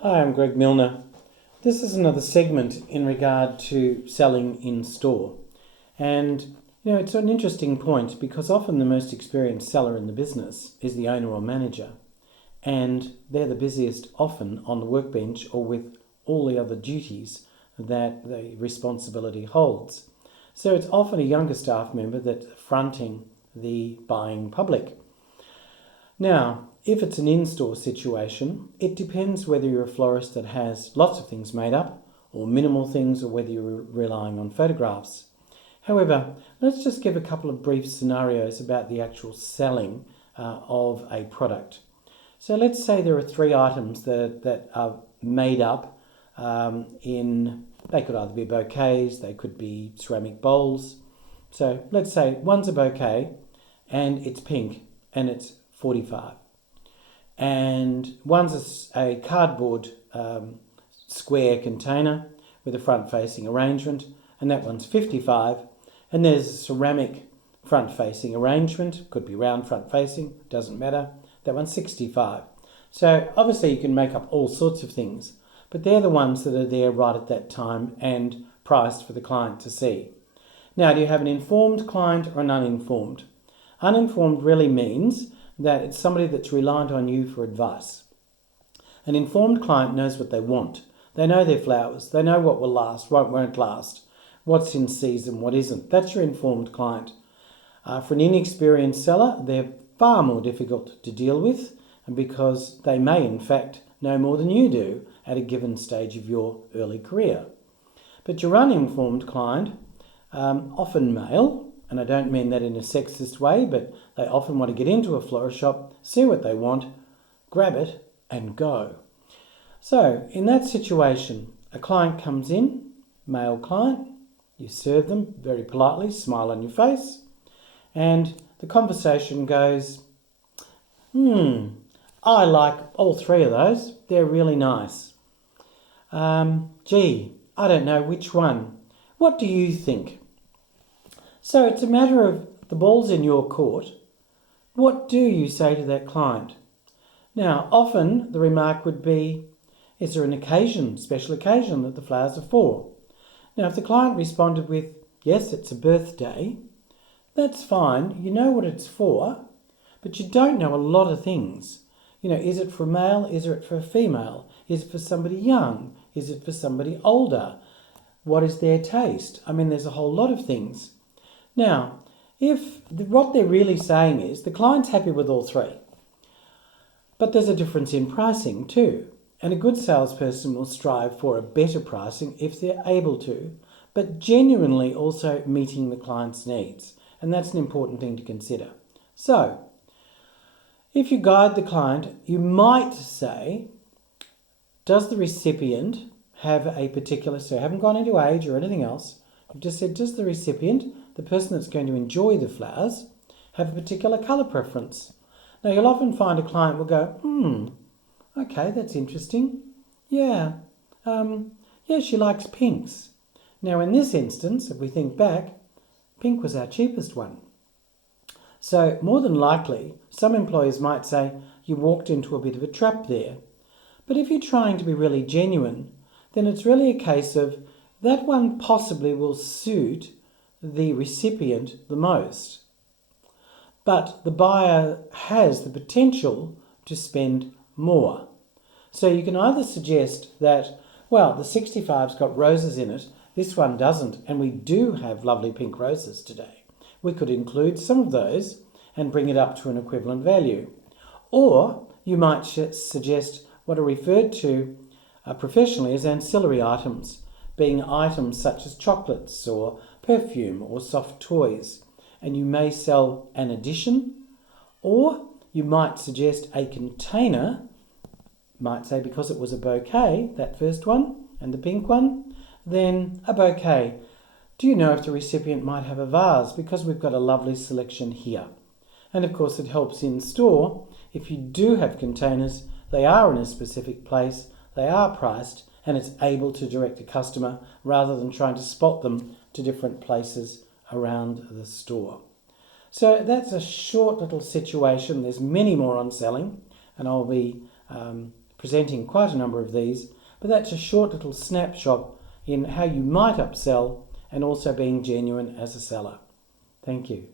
Hi, I'm Greg Milner. This is another segment in regard to selling in store. And, it's an interesting point because often the most experienced seller in the business is the owner or manager. And they're the busiest often on the workbench or with all the other duties that the responsibility holds. So it's often a younger staff member that's fronting the buying public. Now, if it's an in-store situation, it depends whether you're a florist that has lots of things made up or minimal things, or whether you're relying on photographs. However, let's just give a couple of brief scenarios about the actual selling of a product. So let's say there are 3 items that are made up they could either be bouquets, they could be ceramic bowls. So let's say one's a bouquet and it's pink and it's 45. And one's a cardboard square container with a front-facing arrangement, and that one's 55. And there's a ceramic front-facing arrangement, could be round front-facing, doesn't matter. That one's 65. So obviously you can make up all sorts of things, but they're the ones that are there right at that time and priced for the client to see. Now, do you have an informed client or an uninformed? Uninformed really means that it's somebody that's reliant on you for advice. An informed client knows what they want. They know their flowers. They know what will last, what won't last, what's in season, what isn't. That's your informed client. For an inexperienced seller, they're far more difficult to deal with, because they may, in fact, know more than you do at a given stage of your early career. But your uninformed client, often male, and I don't mean that in a sexist way, but they often want to get into a florist shop, see what they want, grab it and go. So in that situation, a client comes in, male client, you serve them very politely, smile on your face, and the conversation goes, I like all 3 of those. They're really nice. Gee, I don't know which one. What do you think? So it's a matter of the ball's in your court. What do you say to that client? Now, often the remark would be, is there an special occasion that the flowers are for? Now, if the client responded with, yes, it's a birthday, that's fine. You know what it's for, but you don't know a lot of things. Is it for a male? Is it for a female? Is it for somebody young? Is it for somebody older? What is their taste? There's a whole lot of things. Now, what they're really saying is the client's happy with all 3, but there's a difference in pricing too. And a good salesperson will strive for a better pricing if they're able to, but genuinely also meeting the client's needs. And that's an important thing to consider. So, if you guide the client, you might say, does the recipient have a particular, so I haven't gone into age or anything else, I've just said, does the recipient, the person that's going to enjoy the flowers, have a particular colour preference? Now, you'll often find a client will go, okay, that's interesting. Yeah, she likes pinks. Now, in this instance, if we think back, pink was our cheapest one. So, more than likely, some employers might say, you walked into a bit of a trap there. But if you're trying to be really genuine, then it's really a case of that one possibly will suit the recipient the most. But the buyer has the potential to spend more. So you can either suggest that, well, the 65's got roses in it, this one doesn't, and we do have lovely pink roses today. We could include some of those and bring it up to an equivalent value. Or you might suggest what are referred to professionally as ancillary items, being items such as chocolates or perfume or soft toys. And you may sell an addition, or you might suggest a container, might say because it was a bouquet, that first one, and the pink one, then a bouquet. Do you know if the recipient might have a vase? Because we've got a lovely selection here. And of course it helps in store. If you do have containers, they are in a specific place, they are priced, and it's able to direct a customer rather than trying to spot them to different places around the store. So that's a short little situation. There's many more on selling, and I'll be presenting quite a number of these, but that's a short little snapshot in how you might upsell and also being genuine as a seller. Thank you.